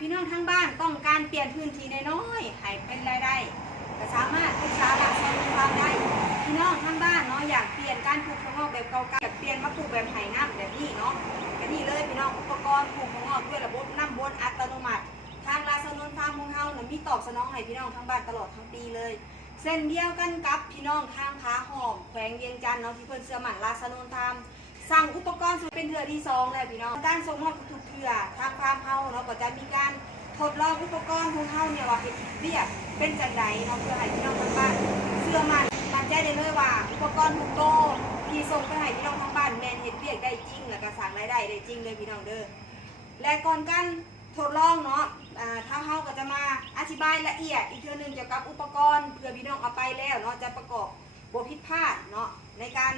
พี่น้องทั้งบ้านต้องการเปลี่ยนพื้นที่น้อยๆให้เป็นรายได้ก็สามารถปรึกษาหลักทรัพย์ความได้พี่น้องทั้งบ้านเนาะอยากเปลี่ยนการปลูกถั่วงอกแบบเก่าๆอยากเปลี่ยนมาปลูกแบบไหน้ำแบบนี้เนาะก็นี่เลยพี่น้องอุปกรณ์ปลูกถั่วงอกด้วยระบบน้ำวนอัตโนมัติทางราษฎรฟาร์มของเฮาเนี่ยมีตอบสนองให้พี่น้องทั้งบ้านตลอดทั้งปีเลยเส้นเดียวกันกับพี่น้องทางผาหอมแขวงเวียงจันทน์เนาะที่เพิ่นเชื่อมั่นราษฎรฟาร์มสั่งอุปกรณ์เป็นเทื่อที่2แล้วพี่น้องการส่งมอบทุกเทื่อทางฟาร์มเฮาเนาะก็จะมีการทดลองอุปกรณ์ของเฮาเนี่ยว่าเฮ็ดเรียกเป็นจังไดเนาะเพื่อให้พี่น้องทางบ้านเชื่อมั่นใจได้เลยว่าอุปกรณ์ทุกโตที่ส่งไปให้พี่น้องทางบ้านแม่นเฮ็ดเรียกได้จริงแล้วก็สร้างรายได้ได้จริงเลยพี่น้องเด้อและก่อนการทดลองเนาะทางเฮาก็จะมาอธิบายละเอียดอีกเทื่อนึงเกี่ยวกับอุปกรณ์เพื่อพี่น้องเอาไปแล้วเนาะจะประกอบบ่ผิดพลาดเนาะในการ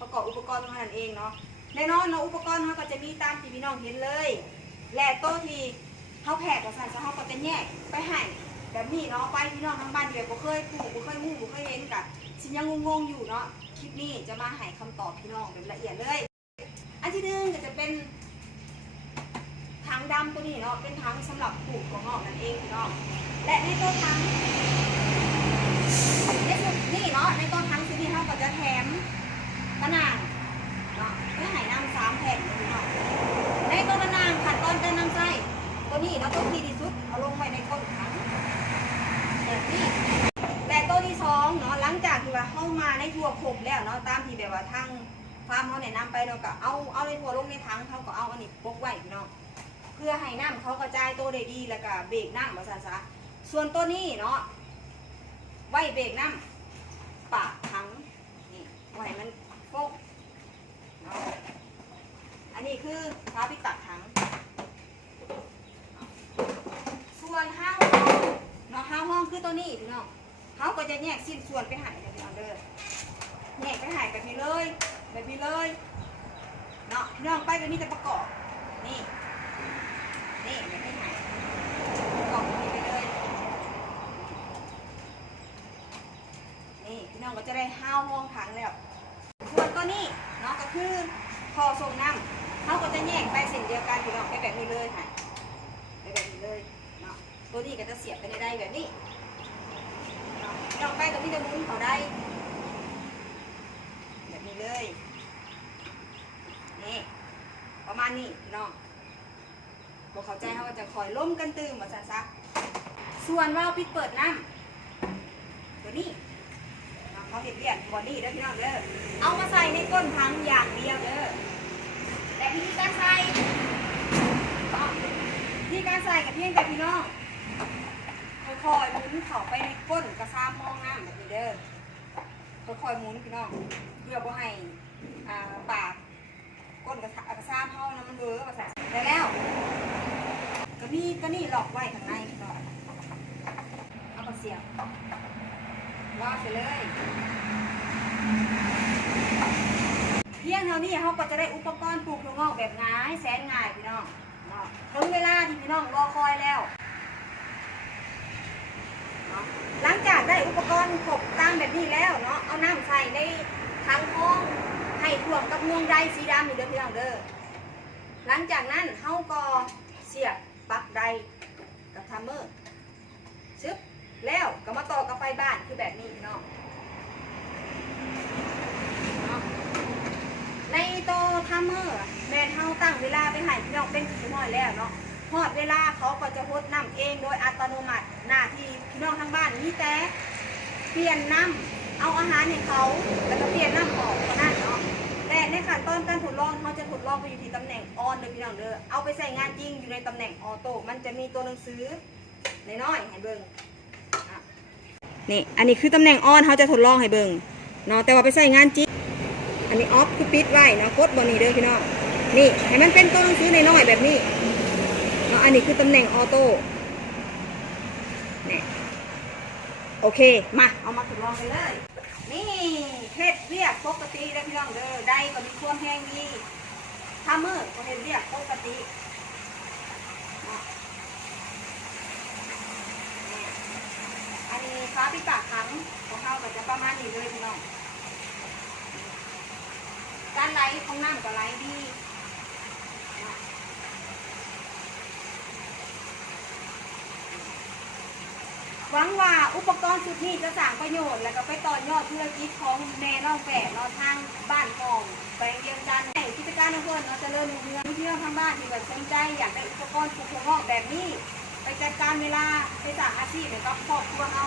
ประกอบอุปกรณ์ของมันเองเนาะแน่นอนเนาะอุปกรณ์เฮาก็จะมีตามที่พี่น้องเห็นเลยและโต๊ะที่เฮาแพกกับสั่นเฮาก็จะแยกไปให้แบบนี้เนาะไปพี่น้องทางบ้านที่แบบบ่เคยปลูกบ่เคยบ่เคยเห็นกะสิยังงงๆอยู่เนาะคลิปนี้จะมาให้คำตอบพี่น้องแบบละเอียดเลยอันที่1ก็จะเป็นถังดำตัวนี้เนาะเป็นถังสำหรับปลูกถั่วงอกนั่นเองพี่น้องและในตัวถังในส่วนนี้เนาะในตัวถังตัวนี้เฮาก็จะแถมตะนางเนาะเพื่อให้น้ำ3แผ่นพี่น้องในตัวตะนางขั้นตอนการนำใส่ตัวนี้เนาะตัวที่สุดเอาลงไว้ในก้นถังแบบนี้แต่ตัวที่2เนาะหลังจากที่ว่าเข้ามาในถั่วครบแล้วเนาะตามที่แบบว่าทางฟาร์มเขาแนะนำไปเราก็เอาในถั่วลงในถังเขาก็เอาอันนี้ปกไว้พี่น้องเพื่อให้น้ำเขากระจายตัวได้ดีแล้วก็เบรกน้ำมาซะส่วนตัวนี้เนาะไว้เบรกน้ำปากถังนี่ไว้มันโฟกเนาะอันนี้คือฝาปิดปากถังส่วนห้าวห้องเนาะห้าวห้องคือตัวนี้พี่น้องเขาก็จะแยกสิ้นส่วนไปหายพี่น้องเด้อแยกไปหายแบบนี้เลยแบบนี้เลยเนาะพี่น้องไปแบบนี้จะประกอบนี่นี่แบบนี้หายประกอบแบบนี้ไปเลยนี่พี่น้องก็จะได้ห้าวห้องถังแล้วส่วนตัวนี้เนาะก็คือพอส่งน้ำเขาก็จะแยกไปเส้นเดียวกันพี่น้องไปแบบนี้เลยหายไปแบบนี้เลยเนาะตัวนี้ก็จะเสียบไปได้แบบนี้ลองไปตรงนี้จะมุนเขาได้แบบนี้เลยนี่ประมาณนี้น้องบอกเข้าใจเขาก็จะคอยล้มกันตื่นมาซักส่วนว่าปิดเปิดน้ำตัวนี้เขาเรียกบอดี้เด้อพี่น้องเด้อเอามาใส่ในก้นถังอย่างเดียวเด้อแต่ที่การใส่ที่การใส่กับเพียงแต่พี่น้องค่อยๆหมุนเข้าไปในก้นกระซ้ามองน้ำแบบนี้เด้อค่อยๆหมุนพี่น้องเพื่อบ่ให้ปากก้นกระซ้ามเฮานะมันเบอมาใส่ได้แล้วก็มีตัวนี้หลอกไว้ข้างในพี่น้องเอาไปเสียบว่าไปเลยเพียงเท่านี้เขาก็จะได้อุปกรณ์ปลูกถั่วงอกแบบง่ายแสนง่ายพี่น้องถึงเวลาที่พี่น้องรอคอยแล้วหลังจากได้อุปกรณ์ครบตามแบบนี้แล้วเนาะเอาน้ำใส่ในถังห้องให้ถ่วงกับงวงใดสีดำอยู่เด้อพี่น้องเด้อหลังจากนั้นเขาก็เสียบปลั๊กใดกับทัมเมอร์ชึบแล้วก็มาต่อกับไฟบ้านคือแบบนี้พี่น้องในโตทัมเมอร์แม่เฮาตั้งเวลาไปให้พี่น้องเป็นกี่น้อยแล้วเนาะพอดเวลาเขาก็จะพดน้ำเองโดยอัตโนมัติหน้าที่พี่น้องทางบ้านมีแต่เปลี่ยนน้ำเอาอาหารให้เขาแล้วก็เปลี่ยนน้ำออกเท่านั้นเนาะแต่ในขั้นตอนการทดลองเขาจะทดลองไปอยู่ที่ตำแหน่งออนเลยพี่น้องเด้อเอาไปใส่งานจริงอยู่ในตำแหน่งออโต้มันจะมีตัวหนังสือน้อยๆให้เบิ่งนี่อันนี้คือตำแหน่งออนเขาจะทดลองให้เบิ่งเนาะแต่ว่าไปใส่งานจริงอันนี้ออฟคือปิดไว้เนาะกดบนนี้เด้อพี่น้องนี่ให้มันเป็นตัวหนังสือน้อยๆแบบนี้อันนี้คือตำแหน่งออโต้เนี่ยโอเคมาเอามาทดลองกันเลยนี่เฮ็ดเรียกปกติได้พี่น้องเด้อได้ก็มีความแห้งดีทัมเมอร์ก็เฮ็ดเรียกปกติอันนี้ฟ้าปิดปากถังของเขาก็จะประมาณนี้เลยพี่น้องการไหลของน้ำก็ไหลดี หวังว่าอุปกรณ์ชุดนี้จะสร้างประโยชน์และก็ไปต่อยอดธุรกิจของแม่น้องแฝดเนาะทางบ้านของแปลงเดียวกันให้กิจการของเพื่อนเนาะเจริญรุ่งเรืองที่ทางบ้านที่แบบสนใจอยากได้อุปกรณ์ปลูกถั่วงอกแบบนี้ไปจัดการเวลาไปสร้างอาชีพให้กับครอบครัวเอา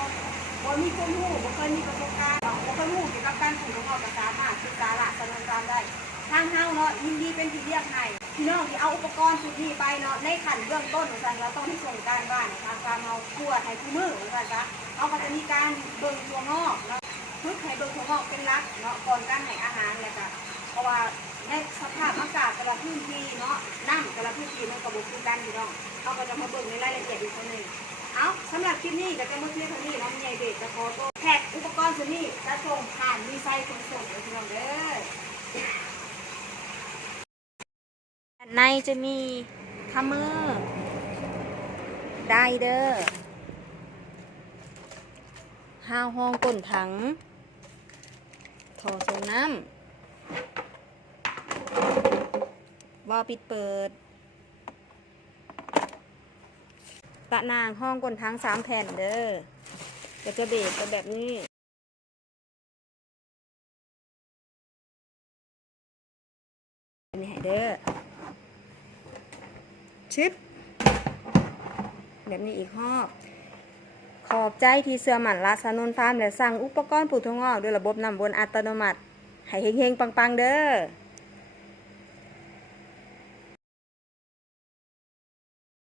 บ่มีความรู้บ่เคยมีประสบการณ์บ่เคยรู้เกี่ยวกับการปลูกถั่วงอกก็สามารถศึกษาหลักการทำได้ทางเฮาเนาะยินดีเป็นที่เรียกให้พี่น้องที่เอาอุปกรณ์ชุดนี้ไปเนาะในขั้นเบื้องต้นของการเราต้องที่ส่งการบ้านทางการเอาครัวให้คู่มือของการเอาก็จะมีการเบิ่งถั่วงอกเนาะฝึกให้เบิ่งถั่วงอกเป็นหลักเนาะก่อนการให้อาหารแล้วก็เพราะว่าในสภาพอากาศแต่ละพื้นที่เนาะน้ำแต่ละพื้นที่มันก็บ่คือกันพี่น้องเขาก็จะมาเบิ่งในรายละเอียดอีกคนหนึ่งเอาสำหรับคลิปนี้ก็จะมาเพียงเท่านี้เนาะมีใหญ่เด็กจะขอตัวแพ็คอุปกรณ์ส่วนนี้จะส่งผ่านมีไซต์ขนส่งเลยพี่น้องเด้อในจะมีคัมเมอร์ไดเดอร์ห้าวห้องก้นถังท่อส่งน้ำวาล์วปิดเปิดตะนางห้องก้นถัง3 แผ่นเด้อก็จะเบรกกันแบบนี้นี่ให้เด้อชิปแบบนี้อีกหอบขอบใจที่เสื่อมันละสนนฟาร์มและสั่งอุปกรณ์ปลูกถั่วงอกด้วยระบบน้ำวนอัตโนมัติให้เฮงๆปังๆเด้อ